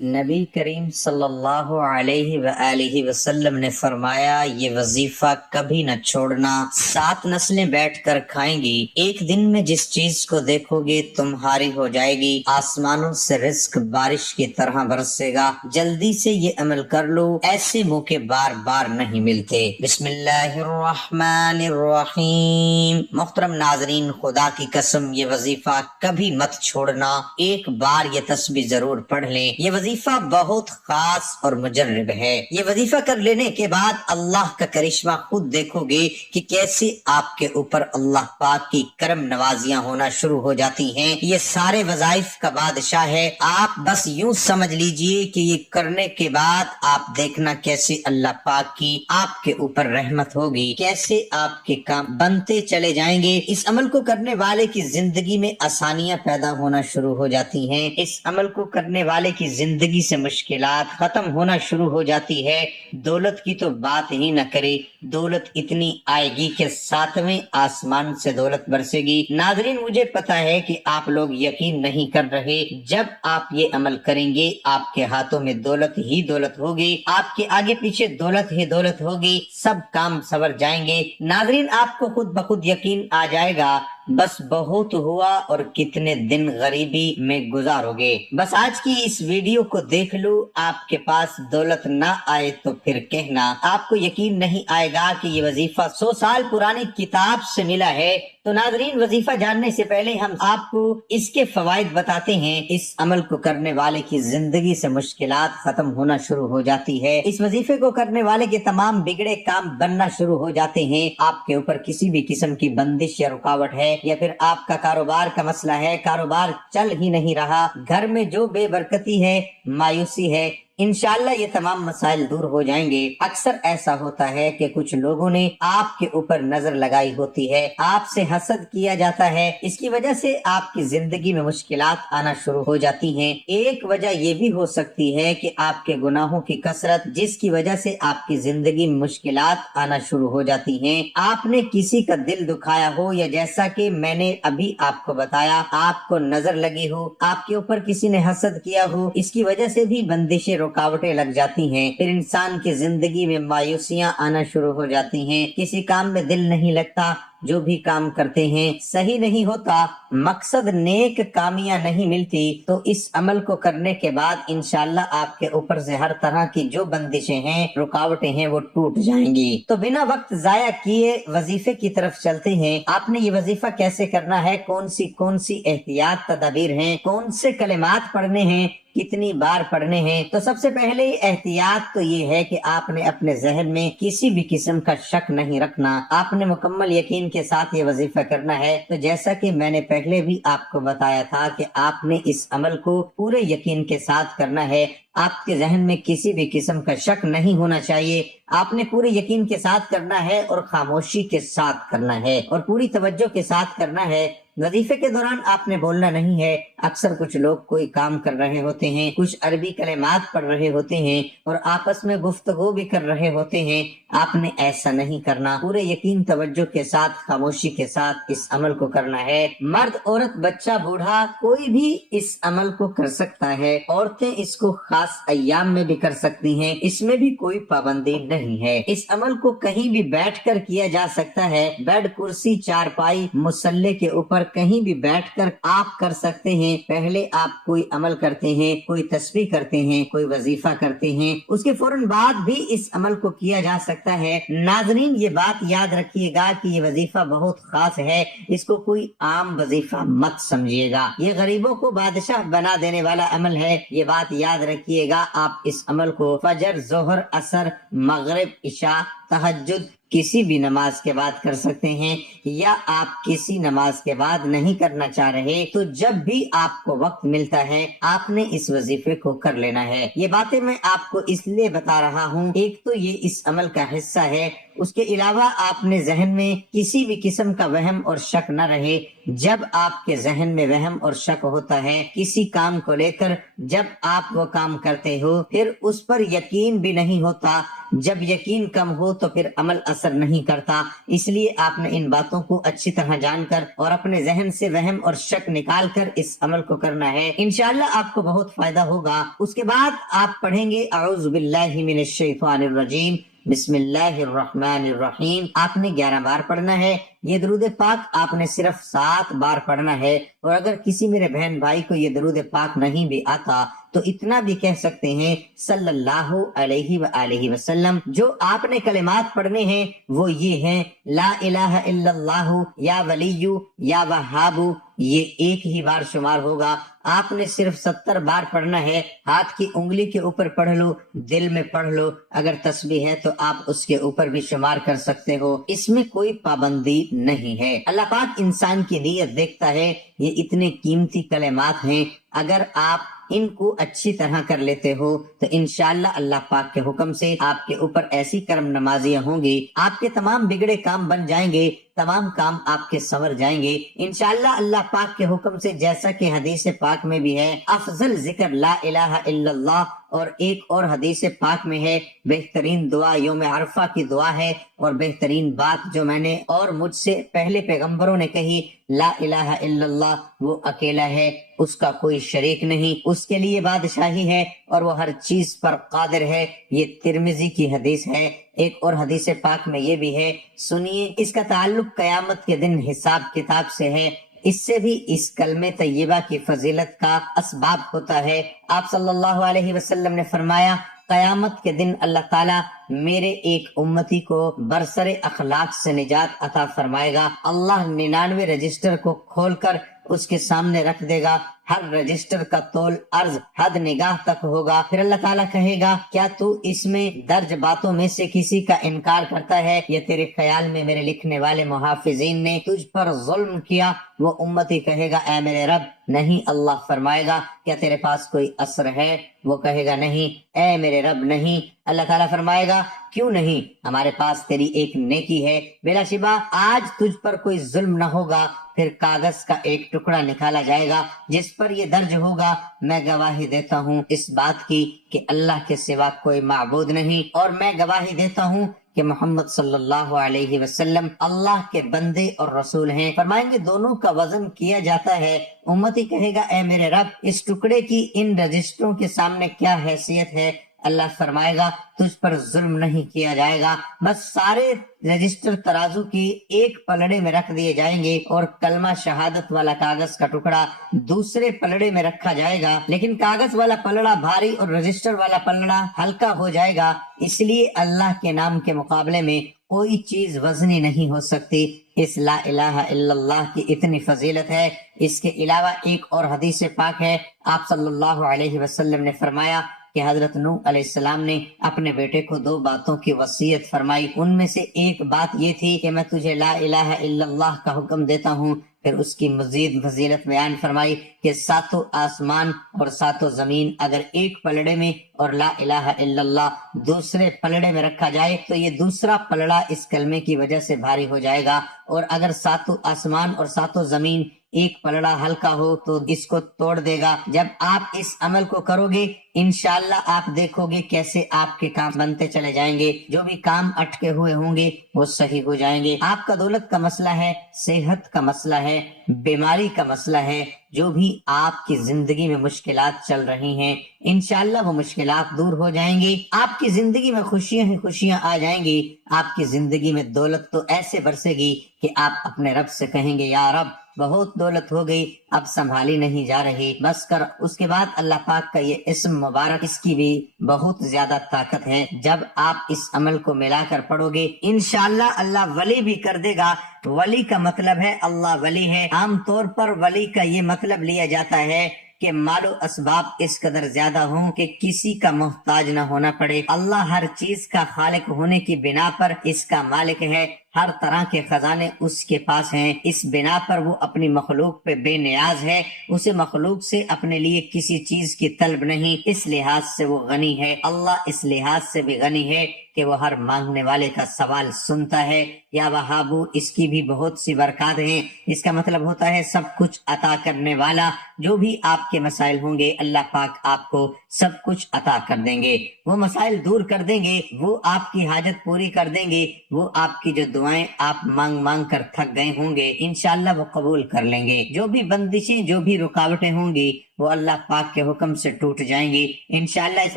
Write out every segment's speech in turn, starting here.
نبی کریم صلی اللہ علیہ وآلہ وسلم نے فرمایا، یہ وظیفہ کبھی نہ چھوڑنا، 7 نسلیں بیٹھ کر کھائیں گی، ایک دن میں جس چیز کو دیکھو گے تمہاری ہو جائے گی، آسمانوں سے رزق بارش کی طرح برسے گا، جلدی سے یہ عمل کر لو، ایسے موقع بار بار نہیں ملتے۔ بسم اللہ الرحمن الرحیم۔ محترم ناظرین، خدا کی قسم یہ وظیفہ کبھی مت چھوڑنا، ایک بار یہ تسبیح ضرور پڑھ لیں۔ یہ وظیفہ بہت خاص اور مجرب ہے۔ یہ وظیفہ کر لینے کے بعد اللہ کا کرشمہ خود دیکھو گے کہ کیسے آپ کے اوپر اللہ پاک کی کرم نوازیاں ہونا شروع ہو جاتی ہیں۔ یہ سارے وظائف کا بادشاہ ہے۔ آپ بس یوں سمجھ لیجئے کہ یہ کرنے کے بعد آپ دیکھنا کیسے اللہ پاک کی آپ کے اوپر رحمت ہوگی، کیسے آپ کے کام بنتے چلے جائیں گے۔ اس عمل کو کرنے والے کی زندگی میں آسانیاں پیدا ہونا شروع ہو جاتی ہیں۔ اس عمل کو کرنے والے کی زندگی سے مشکلات ختم ہونا شروع ہو جاتی ہے۔ دولت کی تو بات ہی نہ کرے، دولت اتنی آئے گی کہ 7ویں آسمان سے دولت برسے گی۔ ناظرین، مجھے پتا ہے کہ آپ لوگ یقین نہیں کر رہے، جب آپ یہ عمل کریں گے آپ کے ہاتھوں میں دولت ہی دولت ہوگی، آپ کے آگے پیچھے دولت ہی دولت ہوگی، سب کام سنور جائیں گے۔ ناظرین، آپ کو خود بخود یقین آ جائے گا، بس بہت ہوا اور کتنے دن غریبی میں گزارو گے۔ بس آج کی اس ویڈیو کو دیکھ لو، آپ کے پاس دولت نہ آئے تو پھر کہنا، آپ کو یقین نہیں آئے گا کہ یہ وظیفہ 100 سال پرانی کتاب سے ملا ہے۔ تو ناظرین، وظیفہ جاننے سے پہلے ہم آپ کو اس کے فوائد بتاتے ہیں۔ اس عمل کو کرنے والے کی زندگی سے مشکلات ختم ہونا شروع ہو جاتی ہے۔ اس وظیفے کو کرنے والے کے تمام بگڑے کام بننا شروع ہو جاتے ہیں۔ آپ کے اوپر کسی بھی قسم کی بندش یا رکاوٹ ہے، یا پھر آپ کا کاروبار کا مسئلہ ہے، کاروبار چل ہی نہیں رہا، گھر میں جو بے برکتی ہے، مایوسی ہے، انشاءاللہ یہ تمام مسائل دور ہو جائیں گے۔ اکثر ایسا ہوتا ہے کہ کچھ لوگوں نے آپ کے اوپر نظر لگائی ہوتی ہے، آپ سے حسد کیا جاتا ہے، اس کی وجہ سے آپ کی زندگی میں مشکلات آنا شروع ہو جاتی ہیں۔ ایک وجہ یہ بھی ہو سکتی ہے کہ آپ کے گناہوں کی کثرت، جس کی وجہ سے آپ کی زندگی میں مشکلات آنا شروع ہو جاتی ہیں۔ آپ نے کسی کا دل دکھایا ہو، یا جیسا کہ میں نے ابھی آپ کو بتایا، آپ کو نظر لگی ہو، آپ کے اوپر کسی نے حسد کیا ہو، اس کی وجہ سے بھی بندشیں رکاوٹیں لگ جاتی ہیں۔ پھر انسان کی زندگی میں مایوسیاں آنا شروع ہو جاتی ہیں، کسی کام میں دل نہیں لگتا، جو بھی کام کرتے ہیں صحیح نہیں ہوتا، مقصد نیک کامیاں نہیں ملتی۔ تو اس عمل کو کرنے کے بعد انشاءاللہ آپ کے اوپر سے ہر طرح کی جو بندشیں ہیں، رکاوٹیں ہیں، وہ ٹوٹ جائیں گی۔ تو بنا وقت ضائع کیے وظیفے کی طرف چلتے ہیں۔ آپ نے یہ وظیفہ کیسے کرنا ہے، کون سی احتیاط تدابیر ہیں، کون سے کلمات پڑھنے ہیں، کتنی بار پڑھنے ہیں۔ تو سب سے پہلے احتیاط تو یہ ہے کہ آپ نے اپنے ذہن میں کسی بھی قسم کا شک نہیں رکھنا، آپ نے مکمل یقین کے ساتھ یہ وظیفہ کرنا ہے۔ تو جیسا کہ میں نے پہلے بھی آپ کو بتایا تھا کہ آپ نے اس عمل کو پورے یقین کے ساتھ کرنا ہے، آپ کے ذہن میں کسی بھی قسم کا شک نہیں ہونا چاہیے، آپ نے پورے یقین کے ساتھ کرنا ہے، اور خاموشی کے ساتھ کرنا ہے، اور پوری توجہ کے ساتھ کرنا ہے۔ وظیفے کے دوران آپ نے بولنا نہیں ہے۔ اکثر کچھ لوگ کوئی کام کر رہے ہوتے ہیں، کچھ عربی کلمات پڑھ رہے ہوتے ہیں، اور آپس میں گفتگو بھی کر رہے ہوتے ہیں، آپ نے ایسا نہیں کرنا، پورے یقین توجہ کے ساتھ خاموشی کے ساتھ اس عمل کو کرنا ہے۔ مرد، عورت، بچہ، بوڑھا، کوئی بھی اس عمل کو کر سکتا ہے۔ عورتیں اس کو خاص ایام میں بھی کر سکتی ہیں، اس میں بھی کوئی پابندی نہیں ہے۔ اس عمل کو کہیں بھی بیٹھ کر کیا جا سکتا ہے، بیڈ، کرسی، چارپائی، مصلے کے اوپر کہیں بھی بیٹھ کر آپ کر سکتے ہیں۔ پہلے آپ کوئی عمل کرتے ہیں، کوئی تسبیح کرتے ہیں، کوئی وظیفہ کرتے ہیں، اس کے فوراً بعد بھی اس عمل کو کیا جا سکتا ہے۔ ناظرین، یہ بات یاد رکھیے گا کہ یہ وظیفہ بہت خاص ہے، اس کو کوئی عام وظیفہ مت سمجھیے گا، یہ غریبوں کو بادشاہ بنا دینے والا عمل ہے، یہ بات یاد رکھیے گا۔ آپ اس عمل کو فجر، ظہر، عصر، مغرب، عشاء، تہجد، کسی بھی نماز کے بعد کر سکتے ہیں، یا آپ کسی نماز کے بعد نہیں کرنا چاہ رہے تو جب بھی آپ کو وقت ملتا ہے آپ نے اس وظیفے کو کر لینا ہے۔ یہ باتیں میں آپ کو اس لیے بتا رہا ہوں، ایک تو یہ اس عمل کا حصہ ہے، اس کے علاوہ آپ نے ذہن میں کسی بھی قسم کا وہم اور شک نہ رہے۔ جب آپ کے ذہن میں وہم اور شک ہوتا ہے کسی کام کو لے کر، جب آپ وہ کام کرتے ہو پھر اس پر یقین بھی نہیں ہوتا، جب یقین کم ہو تو پھر عمل اثر نہیں کرتا۔ اس لیے آپ نے ان باتوں کو اچھی طرح جان کر اور اپنے ذہن سے وہم اور شک نکال کر اس عمل کو کرنا ہے، انشاءاللہ آپ کو بہت فائدہ ہوگا۔ اس کے بعد آپ پڑھیں گے اعوذ باللہ من الشیطان الرجیم بسم اللہ الرحمن الرحیم، آپ نے 11 بار پڑھنا ہے۔ یہ درود پاک آپ نے صرف 7 بار پڑھنا ہے، اور اگر کسی میرے بہن بھائی کو یہ درود پاک نہیں بھی آتا تو اتنا بھی کہہ سکتے ہیں صلی اللہ علیہ وآلہ وسلم۔ جو آپ نے کلمات پڑھنے ہیں وہ یہ ہیں: لا الہ الا اللہ، یا ولی، یا وہاب، یہ ایک ہی بار شمار ہوگا۔ آپ نے صرف 70 بار پڑھنا ہے۔ ہاتھ کی انگلی کے اوپر پڑھ لو، دل میں پڑھ لو، اگر تسبیح ہے تو آپ اس کے اوپر بھی شمار کر سکتے ہو، اس میں کوئی پابندی نہیں ہے۔ اللہ پاک انسان کی نیت دیکھتا ہے۔ یہ اتنے قیمتی کلمات ہیں، اگر آپ ان کو اچھی طرح کر لیتے ہو تو انشاءاللہ اللہ پاک کے حکم سے آپ کے اوپر ایسی کرم نمازیاں ہوں گی، آپ کے تمام بگڑے کام بن جائیں گے، تمام کام آپ کے سنور جائیں گے انشاءاللہ اللہ پاک کے حکم سے۔ جیسا کہ حدیث پاک میں بھی ہے افضل ذکر لا الہ الا اللہ، اور ایک اور حدیث پاک میں ہے بہترین دعا یوم عرفہ کی دعا ہے، اور بہترین بات جو میں نے اور مجھ سے پہلے پیغمبروں نے کہی، لا الہ الا اللہ، وہ اکیلا ہے، اس کا کوئی شریک نہیں، اس کے لیے بادشاہی ہے اور وہ ہر چیز پر قادر ہے۔ یہ ترمذی کی حدیث ہے۔ ایک اور حدیث پاک میں یہ بھی ہے، سنیے، اس کا تعلق قیامت کے دن حساب کتاب سے ہے، اس سے بھی اس کلمہ طیبہ کی فضیلت کا اسباب ہوتا ہے۔ آپ صلی اللہ علیہ وسلم نے فرمایا قیامت کے دن اللہ تعالیٰ میرے ایک امتی کو برسر اخلاق سے نجات عطا فرمائے گا۔ اللہ 99 رجسٹر کو کھول کر اس کے سامنے رکھ دے گا، ہر رجسٹر کا طول عرض حد نگاہ تک ہوگا۔ پھر اللہ تعالیٰ کہے گا کیا تو اس میں درج باتوں میں سے کسی کا انکار کرتا ہے، یا تیرے خیال میں میرے لکھنے والے محافظین نے تجھ پر ظلم کیا؟ وہ امتی کہے گا اے میرے رب نہیں۔ اللہ فرمائے گا کیا تیرے پاس کوئی اثر ہے؟ وہ کہے گا نہیں۔ اے میرے رب نہیں۔ اللہ تعالیٰ فرمائے گا کیوں نہیں؟ ہمارے پاس تیری ایک نیکی ہے، بلا شبہ آج تجھ پر کوئی ظلم نہ ہوگا۔ پھر کاغذ کا ایک ٹکڑا نکالا جائے گا جس پر یہ درج ہوگا، میں گواہی دیتا ہوں اس بات کی کہ اللہ کے سوا کوئی معبود نہیں، اور میں گواہی دیتا ہوں کہ محمد صلی اللہ علیہ وسلم اللہ کے بندے اور رسول ہیں۔ فرمائیں گے دونوں کا وزن کیا جاتا ہے۔ امتی کہے گا اے میرے رب اس ٹکڑے کی ان رجسٹروں کے سامنے کیا حیثیت ہے؟ اللہ فرمائے گا تجھ پر ظلم نہیں کیا جائے گا، بس سارے رجسٹر ترازو کی ایک پلڑے میں رکھ دیے جائیں گے، اور کلمہ شہادت والا کاغذ کا ٹکڑا دوسرے پلڑے میں رکھا جائے گا، لیکن کاغذ والا پلڑا بھاری اور رجسٹر والا پلڑا ہلکا ہو جائے گا۔ اس لیے اللہ کے نام کے مقابلے میں کوئی چیز وزنی نہیں ہو سکتی۔ اس لا الہ الا اللہ کی اتنی فضیلت ہے۔ اس کے علاوہ ایک اور حدیث پاک ہے، آپ صلی اللہ علیہ وسلم نے فرمایا کہ حضرت نوح علیہ السلام نے اپنے بیٹے کو 2 باتوں کی وصیت فرمائی، ان میں سے ایک بات یہ تھی کہ میں تجھے لا الہ الا اللہ کا حکم دیتا ہوں۔ پھر اس کی مزید فضیلت بیان فرمائی کہ 7 آسمان اور 7 زمین اگر ایک پلڑے میں اور لا الہ الا اللہ دوسرے پلڑے میں رکھا جائے تو یہ دوسرا پلڑا اس کلمے کی وجہ سے بھاری ہو جائے گا، اور اگر 7 آسمان اور 7 زمین ایک پلڑا ہلکا ہو تو اس کو توڑ دے گا۔ جب آپ اس عمل کو کرو گے انشاءاللہ آپ دیکھو گے کیسے آپ کے کام بنتے چلے جائیں گے، جو بھی کام اٹکے ہوئے ہوں گے وہ صحیح ہو جائیں گے۔ آپ کا دولت کا مسئلہ ہے، صحت کا مسئلہ ہے، بیماری کا مسئلہ ہے، جو بھی آپ کی زندگی میں مشکلات چل رہی ہیں انشاءاللہ وہ مشکلات دور ہو جائیں گی، آپ کی زندگی میں خوشیاں ہی خوشیاں آ جائیں گی، آپ کی زندگی میں دولت تو ایسے برسے گی کہ آپ اپنے رب سے کہیں گے یا رب بہت دولت ہو گئی، اب سنبھالی نہیں جا رہی، بس کر۔ اس کے بعد اللہ پاک کا یہ اسم مبارک، اس کی بھی بہت زیادہ طاقت ہے۔ جب آپ اس عمل کو ملا کر پڑھو گے انشاءاللہ اللہ ولی بھی کر دے گا۔ ولی کا مطلب ہے اللہ ولی ہے۔ عام طور پر ولی کا یہ مطلب لیا جاتا ہے کہ مال و اسباب اس قدر زیادہ ہوں کہ کسی کا محتاج نہ ہونا پڑے۔ اللہ ہر چیز کا خالق ہونے کی بنا پر اس کا مالک ہے، ہر طرح کے خزانے اس کے پاس ہیں، اس بنا پر وہ اپنی مخلوق پہ بے نیاز ہے، اسے مخلوق سے اپنے لیے کسی چیز کی طلب نہیں، اس لحاظ سے وہ غنی ہے۔ اللہ اس لحاظ سے بھی غنی ہے کہ وہ ہر مانگنے والے کا سوال سنتا ہے۔ یا وہابو، اس کی بھی بہت سی برکات ہیں، اس کا مطلب ہوتا ہے سب کچھ عطا کرنے والا۔ جو بھی آپ کے مسائل ہوں گے اللہ پاک آپ کو سب کچھ عطا کر دیں گے، وہ مسائل دور کر دیں گے، وہ آپ کی حاجت پوری کر دیں گے، وہ آپ کی جو دعائیں آپ مانگ مانگ کر تھک گئے ہوں گے انشاءاللہ وہ قبول کر لیں گے۔ جو بھی بندشیں، جو بھی رکاوٹیں ہوں گی وہ اللہ پاک کے حکم سے ٹوٹ جائیں گی۔ انشاءاللہ اس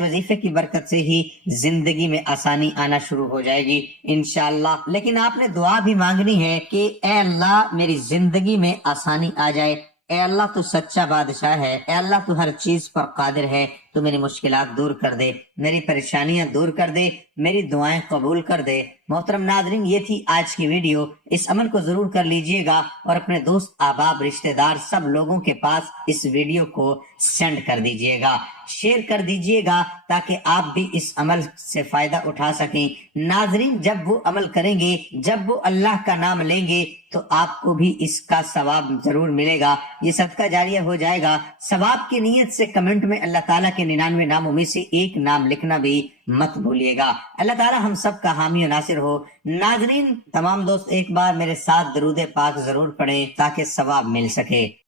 وظیفے کی برکت سے ہی زندگی میں آسانی آنا شروع ہو جائے گی انشاءاللہ۔ لیکن آپ نے دعا بھی مانگنی ہے کہ اے اللہ میری زندگی میں آسانی آ جائے، اے اللہ تو سچا بادشاہ ہے، اے اللہ تو ہر چیز پر قادر ہے، تو میری مشکلات دور کر دے، میری پریشانیاں دور کر دے، میری دعائیں قبول کر دے۔ محترم ناظرین، یہ تھی آج کی ویڈیو، اس عمل کو ضرور کر لیجئے گا اور اپنے دوست احباب رشتہ دار سب لوگوں کے پاس اس ویڈیو کو سینڈ کر دیجئے گا، شیئر کر دیجئے گا تاکہ آپ بھی اس عمل سے فائدہ اٹھا سکیں۔ ناظرین، جب وہ عمل کریں گے، جب وہ اللہ کا نام لیں گے تو آپ کو بھی اس کا ثواب ضرور ملے گا، یہ صدقہ جاریہ ہو جائے گا۔ ثواب کی نیت سے کمنٹ میں اللہ تعالیٰ کے 99 ناموں میں سے ایک نام لکھنا بھی مت بھولیے گا۔ اللہ تعالیٰ ہم سب کا حامی و ناصر ہو۔ ناظرین، تمام دوست ایک بار میرے ساتھ درود پاک ضرور پڑھیں تاکہ ثواب مل سکے۔